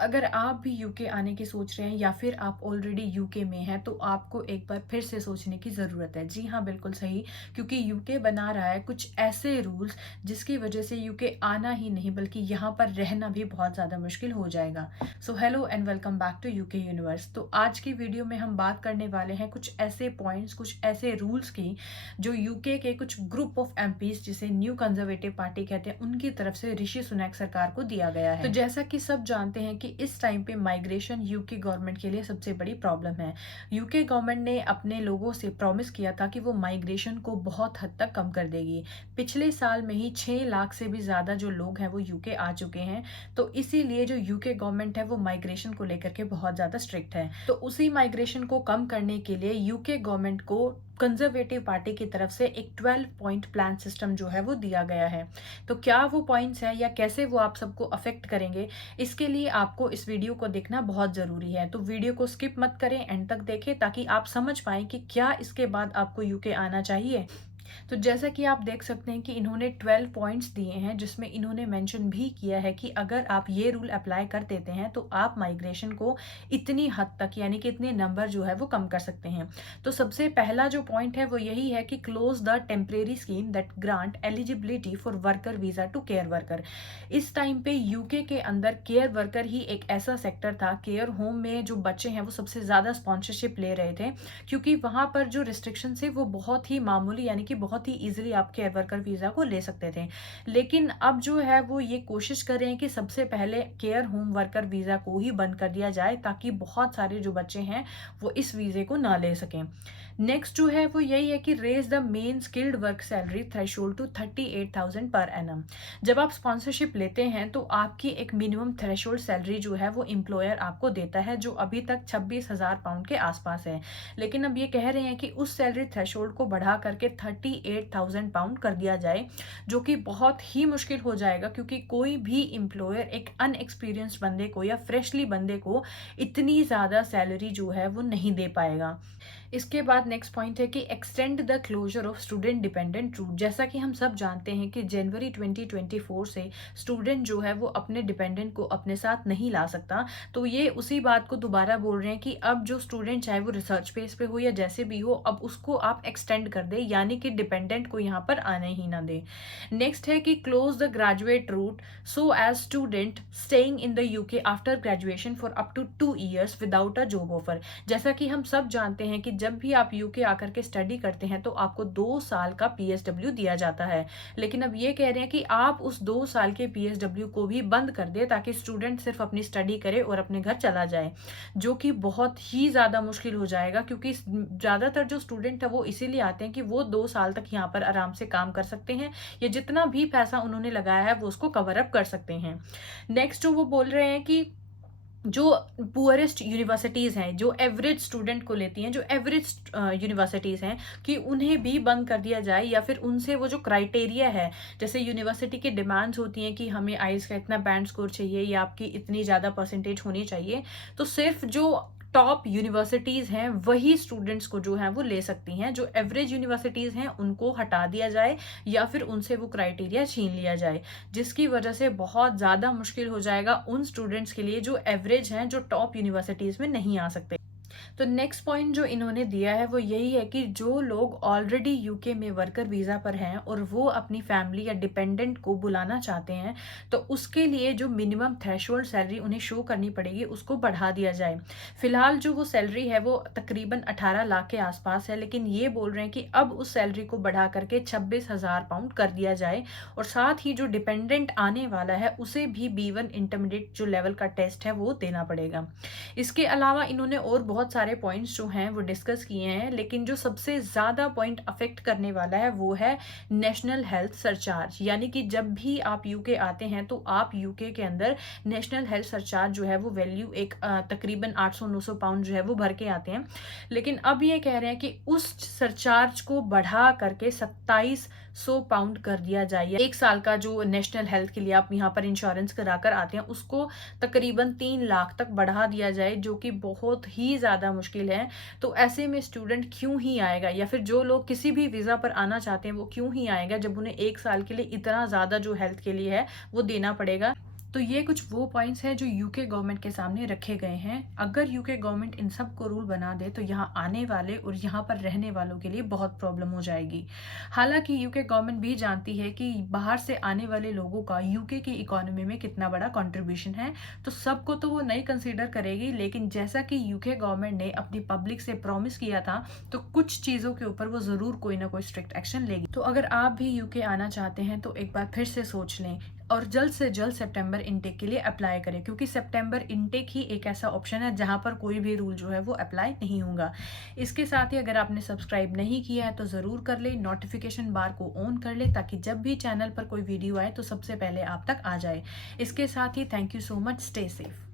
अगर आप भी यूके आने की सोच रहे हैं या फिर आप ऑलरेडी यूके में हैं तो आपको एक बार फिर से सोचने की ज़रूरत है। जी हाँ, बिल्कुल सही। क्योंकि यूके बना रहा है कुछ ऐसे रूल्स जिसकी वजह से यूके आना ही नहीं बल्कि यहाँ पर रहना भी बहुत ज़्यादा मुश्किल हो जाएगा। So hello and welcome back to UK universe. तो आज की वीडियो में हम बात करने वाले हैं कुछ ऐसे पॉइंट्स, कुछ ऐसे रूल्स की जो यूके के कुछ ग्रुप ऑफ एमपीज जिसे न्यू कंजर्वेटिव पार्टी कहते हैं उनकी तरफ से ऋषि सुनैक सरकार को दिया गया है। तो जैसा कि सब जानते हैं कि इस टाइम पे माइग्रेशन यूके गवर्नमेंट के लिए सबसे बड़ी प्रॉब्लम है। यूके गवर्नमेंट ने अपने लोगों से प्रॉमिस किया था कि वो माइग्रेशन को बहुत हद तक कम कर देगी। पिछले साल में ही 6 लाख से भी ज़्यादा जो लोग हैं वो यूके आ चुके हैं। तो इसीलिए जो यूके गवर्नमेंट है वो माइग्रेशन को लेकर के बहुत ज़्यादा स्ट्रिक्ट है। तो उसी माइग्रेशन को कम करने के लिए यूके गवर्नमेंट को कंजर्वेटिव पार्टी की तरफ से एक 12 पॉइंट प्लान सिस्टम जो है वो दिया गया है। तो क्या वो पॉइंट्स हैं या कैसे वो आप सबको अफेक्ट करेंगे, इसके लिए आपको इस वीडियो को देखना बहुत ज़रूरी है। तो वीडियो को स्किप मत करें, एंड तक देखें ताकि आप समझ पाएँ कि क्या इसके बाद आपको यूके आना चाहिए। तो जैसा कि आप देख सकते हैं कि इन्होंने 12 पॉइंट्स दिए हैं जिसमें इन्होंने मेंशन भी किया है कि अगर आप ये रूल अप्लाई कर देते हैं तो आप माइग्रेशन को इतनी हद तक यानी कि इतने नंबर जो है वो कम कर सकते हैं। तो सबसे पहला जो पॉइंट है वो यही है कि close the temporary scheme that grant eligibility for worker visa to care worker. इस टाइम पे यूके के अंदर केयर वर्कर ही एक ऐसा सेक्टर था, केयर होम में जो बच्चे हैं वो सबसे ज़्यादा स्पॉन्सरशिप ले रहे थे क्योंकि वहाँ पर जो रिस्ट्रिक्शन थे वो बहुत ही मामूली यानी कि बहुत ही इजीली आप केयर वर्कर वीज़ा को ले सकते थे। लेकिन अब जो है वो ये कोशिश कर रहे हैं कि सबसे पहले केयर होम वर्कर वीज़ा को ही बंद कर दिया जाए ताकि बहुत सारे जो बच्चे हैं वो इस वीज़े को ना ले सकें। नेक्स्ट जो है वो यही है कि raise the main skilled work salary threshold to 38,000 per annum. जब आप स्पॉन्सरशिप लेते हैं तो आपकी एक मिनिमम थ्रेशोल्ड सैलरी जो है वो एम्प्लॉयर आपको देता है जो अभी तक 26,000 पाउंड के आसपास है। लेकिन अब ये कह रहे हैं कि उस सैलरी थ्रेशोल्ड को बढ़ा करके 38,000 पाउंड कर दिया जाए, जो कि बहुत ही मुश्किल हो जाएगा क्योंकि कोई भी एम्प्लॉयर एक अनएक्सपीरियंस्ड बंदे को या फ्रेशली बंदे को इतनी ज़्यादा सैलरी जो है वो नहीं दे पाएगा। इसके बाद नेक्स्ट पॉइंट है कि extend the closure of student dependent route. जैसा कि हम सब जानते हैं कि जनवरी 2024 से स्टूडेंट जो है वो अपने डिपेंडेंट को अपने साथ नहीं ला सकता। तो ये उसी बात को दोबारा बोल रहे हैं कि अब जो स्टूडेंट चाहे वो रिसर्च बेस पे हो या जैसे भी हो, अब उसको आप एक्सटेंड कर दे यानी कि डिपेंडेंट को यहाँ पर आने ही ना दे। नेक्स्ट है कि close the graduate route so as student staying in the UK after graduation for up to 2 years without a job offer. जैसा कि हम सब जानते हैं कि जब भी आप यूके आकर के स्टडी करते हैं तो आपको 2 साल का पीएसडब्ल्यू दिया जाता है। लेकिन अब ये कह रहे हैं कि आप उस 2 साल के पीएसडब्ल्यू को भी बंद कर दे ताकि स्टूडेंट सिर्फ अपनी स्टडी करे और अपने घर चला जाए, जो कि बहुत ही ज़्यादा मुश्किल हो जाएगा क्योंकि ज़्यादातर जो स्टूडेंट है वो इसीलिए आते हैं कि वो 2 साल तक यहाँ पर आराम से काम कर सकते हैं या जितना भी पैसा उन्होंने लगाया है वो उसको कवर अप कर सकते हैं। नेक्स्ट जो वो बोल रहे हैं कि जो पुअरेस्ट यूनिवर्सिटीज़ हैं, जो एवरेज स्टूडेंट को लेती हैं, जो एवरेज यूनिवर्सिटीज़ हैं, कि उन्हें भी बंद कर दिया जाए या फिर उनसे वो जो क्राइटेरिया है, जैसे यूनिवर्सिटी की डिमांड्स होती हैं कि हमें आइल्स का इतना बैंड स्कोर चाहिए या आपकी इतनी ज़्यादा परसेंटेज होनी चाहिए, तो सिर्फ जो टॉप यूनिवर्सिटीज़ हैं वही स्टूडेंट्स को जो है वो ले सकती हैं। जो एवरेज यूनिवर्सिटीज़ हैं उनको हटा दिया जाए या फिर उनसे वो क्राइटेरिया छीन लिया जाए, जिसकी वजह से बहुत ज़्यादा मुश्किल हो जाएगा उन स्टूडेंट्स के लिए जो एवरेज हैं, जो टॉप यूनिवर्सिटीज़ में नहीं आ सकते। तो नेक्स्ट पॉइंट जो इन्होंने दिया है वो यही है कि जो लोग ऑलरेडी यूके में वर्कर वीज़ा पर हैं और वो अपनी फैमिली या डिपेंडेंट को बुलाना चाहते हैं तो उसके लिए जो मिनिमम थ्रेशोल्ड सैलरी उन्हें शो करनी पड़ेगी उसको बढ़ा दिया जाए। फिलहाल जो वो सैलरी है वो तकरीबन 18 लाख के आसपास है, लेकिन ये बोल रहे हैं कि अब उस सैलरी को बढ़ा करके 26,000 पाउंड कर दिया जाए और साथ ही जो डिपेंडेंट आने वाला है उसे भी B1 इंटरमीडिएट जो लेवल का टेस्ट है वो देना पड़ेगा। इसके अलावा इन्होंने और बहुत सारे पॉइंट्स जो हैं वो डिस्कस किए हैं, लेकिन जो सबसे ज़्यादा पॉइंट अफेक्ट करने वाला है वो है नेशनल हेल्थ सरचार्ज। यानी कि जब भी आप यूके आते हैं तो आप यूके के अंदर नेशनल हेल्थ सरचार्ज जो है वो वैल्यू एक तकरीबन 800-900 पाउंड जो है वो भर के आते हैं। लेकिन अब ये कह रहे हैं कि उस सरचार्ज को बढ़ा करके 2700 पाउंड कर दिया जाए। 1 साल का जो नेशनल हेल्थ के लिए आप यहाँ पर इंश्योरेंस करा कर आते हैं उसको तकरीबन 3 लाख तक बढ़ा दिया जाए, जो कि बहुत ही ज़्यादा मुश्किल है। तो ऐसे में स्टूडेंट क्यों ही आएगा या फिर जो लोग किसी भी वीज़ा पर आना चाहते हैं वो क्यों ही आएगा जब उन्हें 1 साल के लिए इतना ज़्यादा जो हेल्थ के लिए है वो देना पड़ेगा। तो ये कुछ वो पॉइंट्स हैं जो यूके गवर्नमेंट के सामने रखे गए हैं। अगर यूके गवर्नमेंट इन सब को रूल बना दे तो यहाँ आने वाले और यहाँ पर रहने वालों के लिए बहुत प्रॉब्लम हो जाएगी। हालांकि यूके गवर्नमेंट भी जानती है कि बाहर से आने वाले लोगों का यूके की इकोनॉमी में कितना बड़ा कंट्रीब्यूशन है, तो सबको तो वो नहीं कंसीडर करेगी, लेकिन जैसा कि यूके गवर्नमेंट ने अपनी पब्लिक से प्रॉमिस किया था, तो कुछ चीज़ों के ऊपर वो ज़रूर कोई ना कोई स्ट्रिक्ट एक्शन लेगी। तो अगर आप भी यूके आना चाहते हैं तो एक बार फिर से सोच लें और जल्द से जल्द सितंबर इनटेक के लिए अप्लाई करें, क्योंकि सितंबर इनटेक ही एक ऐसा ऑप्शन है जहां पर कोई भी रूल जो है वो अप्लाई नहीं होगा। इसके साथ ही अगर आपने सब्सक्राइब नहीं किया है तो ज़रूर कर ले, नोटिफिकेशन बार को ऑन कर ले ताकि जब भी चैनल पर कोई वीडियो आए तो सबसे पहले आप तक आ जाए। इसके साथ ही thank you so much, stay safe.